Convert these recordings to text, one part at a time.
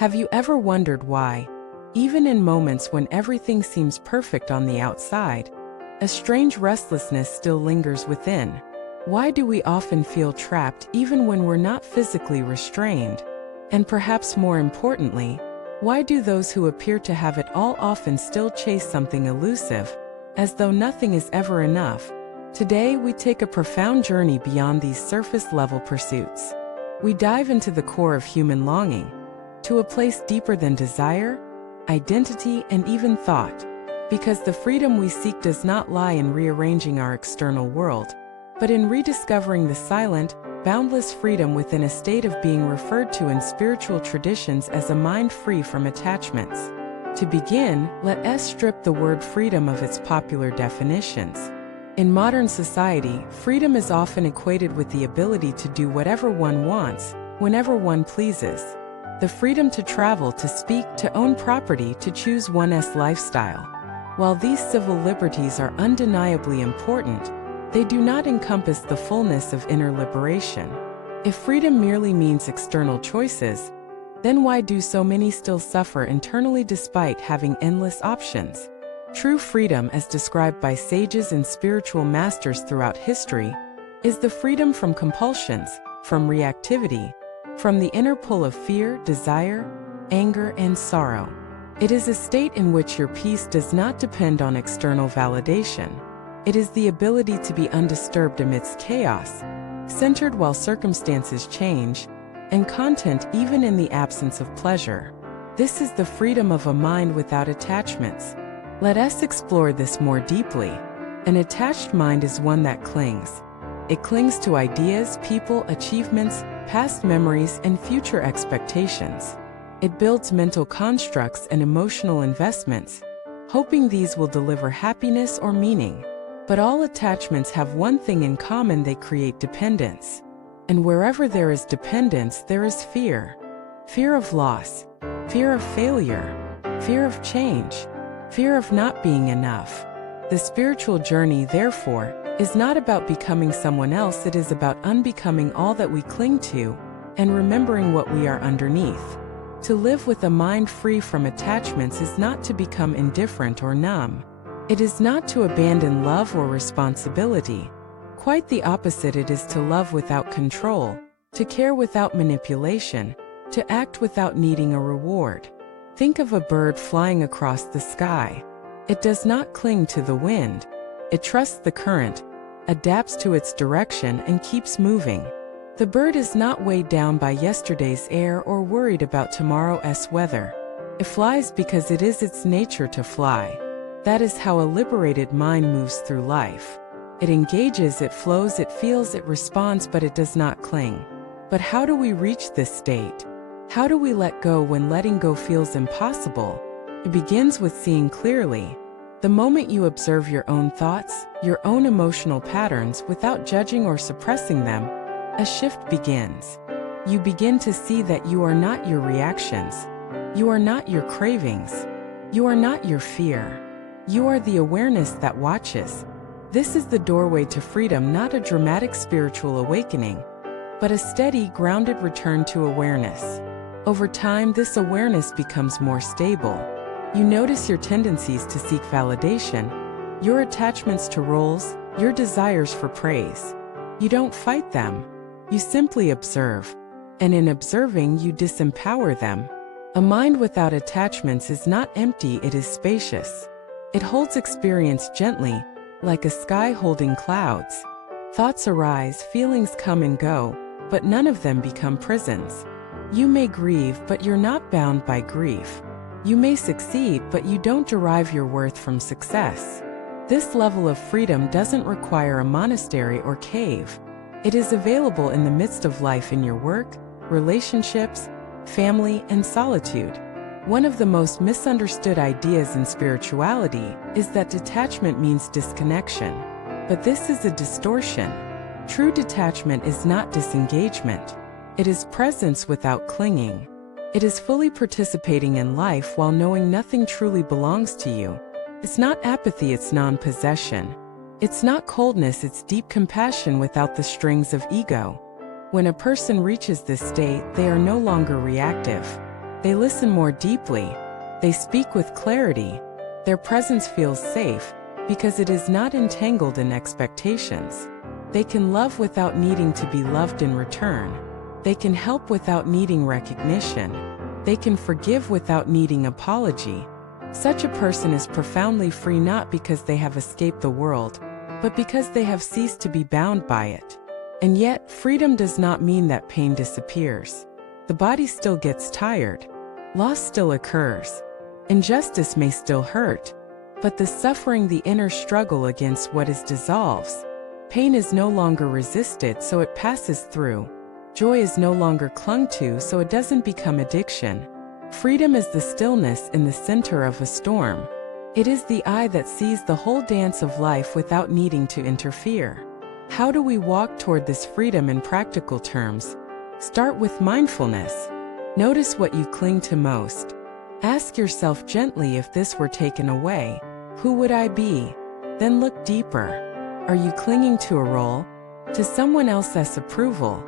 Have you ever wondered why, even in moments when everything seems perfect on the outside, a strange restlessness still lingers within? Why do we often feel trapped even when we're not physically restrained? And perhaps more importantly, why do those who appear to have it all often still chase something elusive, as though nothing is ever enough? Today we take a profound journey beyond these surface-level pursuits. We dive into the core of human longing, to a place deeper than desire, identity, and even thought. Because the freedom we seek does not lie in rearranging our external world, but in rediscovering the silent, boundless freedom within a state of being referred to in spiritual traditions as a mind free from attachments. To begin, let us strip the word freedom of its popular definitions. In modern society, freedom is often equated with the ability to do whatever one wants, whenever one pleases. The freedom to travel, to speak, to own property, to choose one's lifestyle. While these civil liberties are undeniably important, they do not encompass the fullness of inner liberation. If freedom merely means external choices, then why do so many still suffer internally despite having endless options? True freedom, as described by sages and spiritual masters throughout history, is the freedom from compulsions, from reactivity, from the inner pull of fear, desire, anger, and sorrow. It is a state in which your peace does not depend on external validation. It is the ability to be undisturbed amidst chaos, centered while circumstances change, and content even in the absence of pleasure. This is the freedom of a mind without attachments. Let us explore this more deeply. An attached mind is one that clings. It clings to ideas, people, achievements, past memories, and future expectations. It builds mental constructs and emotional investments, hoping these will deliver happiness or meaning. But all attachments have one thing in common: they create dependence. And wherever there is dependence, there is fear. Fear of loss, fear of failure, fear of change, fear of not being enough. The spiritual journey, therefore, is not about becoming someone else. It is about unbecoming all that we cling to and remembering what we are underneath. To live with a mind free from attachments is not to become indifferent or numb. It is not to abandon love or responsibility. Quite the opposite, it is to love without control, to care without manipulation, to act without needing a reward. Think of a bird flying across the sky. It does not cling to the wind. It trusts the current, adapts to its direction, and keeps moving. The bird is not weighed down by yesterday's air or worried about tomorrow's weather. It flies because it is its nature to fly. That is how a liberated mind moves through life. It engages, it flows, it feels, it responds, but it does not cling. But how do we reach this state? How do we let go when letting go feels impossible? It begins with seeing clearly. The moment you observe your own thoughts, your own emotional patterns without judging or suppressing them, a shift begins. You begin to see that you are not your reactions. You are not your cravings. You are not your fear. You are the awareness that watches. This is the doorway to freedom, not a dramatic spiritual awakening, but a steady, grounded return to awareness. Over time, this awareness becomes more stable. You notice your tendencies to seek validation, your attachments to roles, your desires for praise. You don't fight them. You simply observe. And in observing, you disempower them. A mind without attachments is not empty, it is spacious. It holds experience gently, like a sky holding clouds. Thoughts arise, feelings come and go, but none of them become prisons. You may grieve, but you're not bound by grief. You may succeed, but you don't derive your worth from success. This level of freedom doesn't require a monastery or cave. It is available in the midst of life, in your work, relationships, family, and solitude. One of the most misunderstood ideas in spirituality is that detachment means disconnection. But this is a distortion. True detachment is not disengagement. It is presence without clinging. It is fully participating in life while knowing nothing truly belongs to you. It's not apathy, it's non-possession. It's not coldness, it's deep compassion without the strings of ego. When a person reaches this state, they are no longer reactive. They listen more deeply. They speak with clarity. Their presence feels safe because it is not entangled in expectations. They can love without needing to be loved in return. They can help without needing recognition. They can forgive without needing apology. Such a person is profoundly free not because they have escaped the world, but because they have ceased to be bound by it. And yet, freedom does not mean that pain disappears. The body still gets tired. Loss still occurs. Injustice may still hurt. But the suffering, the inner struggle against what is, dissolves. Pain is no longer resisted, so it passes through. Joy is no longer clung to, so it doesn't become addiction. Freedom is the stillness in the center of a storm. It is the eye that sees the whole dance of life without needing to interfere. How do we walk toward this freedom in practical terms? Start with mindfulness. Notice what you cling to most. Ask yourself gently, if this were taken away, who would I be? Then look deeper. Are you clinging to a role? To someone else's approval?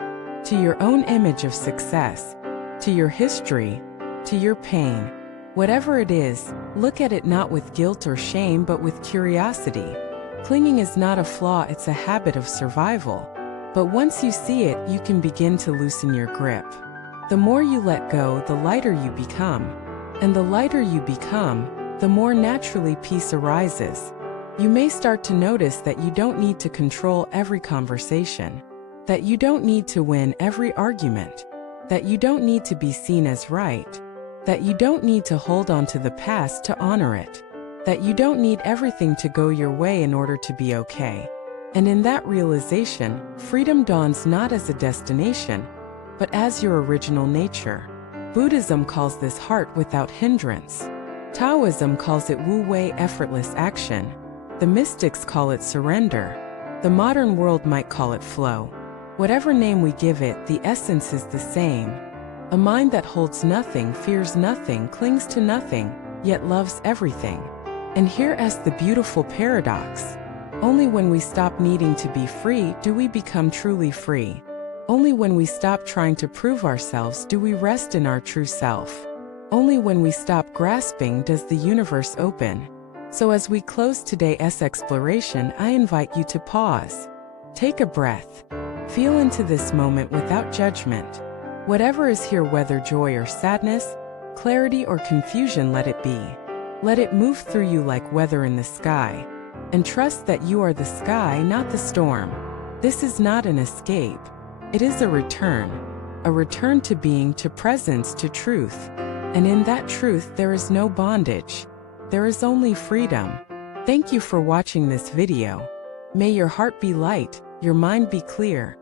To your own image of success? To your history? To your pain? Whatever it is, look at it not with guilt or shame but with curiosity. Clinging is not a flaw, it's a habit of survival. But once you see it, you can begin to loosen your grip. The more you let go, the lighter you become. And the lighter you become, the more naturally peace arises. You may start to notice that you don't need to control every conversation. That you don't need to win every argument. That you don't need to be seen as right. That you don't need to hold on to the past to honor it. That you don't need everything to go your way in order to be okay. And in that realization, freedom dawns not as a destination, but as your original nature. Buddhism calls this heart without hindrance. Taoism calls it wu-wei, effortless action. The mystics call it surrender. The modern world might call it flow. Whatever name we give it, the essence is the same. A mind that holds nothing, fears nothing, clings to nothing, yet loves everything. And here is the beautiful paradox. Only when we stop needing to be free do we become truly free. Only when we stop trying to prove ourselves do we rest in our true self. Only when we stop grasping does the universe open. So as we close today's exploration, I invite you to pause. Take a breath. Feel into this moment without judgment. Whatever is here, whether joy or sadness, clarity or confusion, let it be. Let it move through you like weather in the sky. And trust that you are the sky, not the storm. This is not an escape. It is a return to being, to presence, to truth. And in that truth there is no bondage. There is only freedom. Thank you for watching this video. May your heart be light, your mind be clear,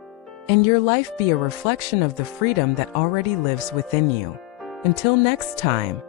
and your life be a reflection of the freedom that already lives within you. Until next time.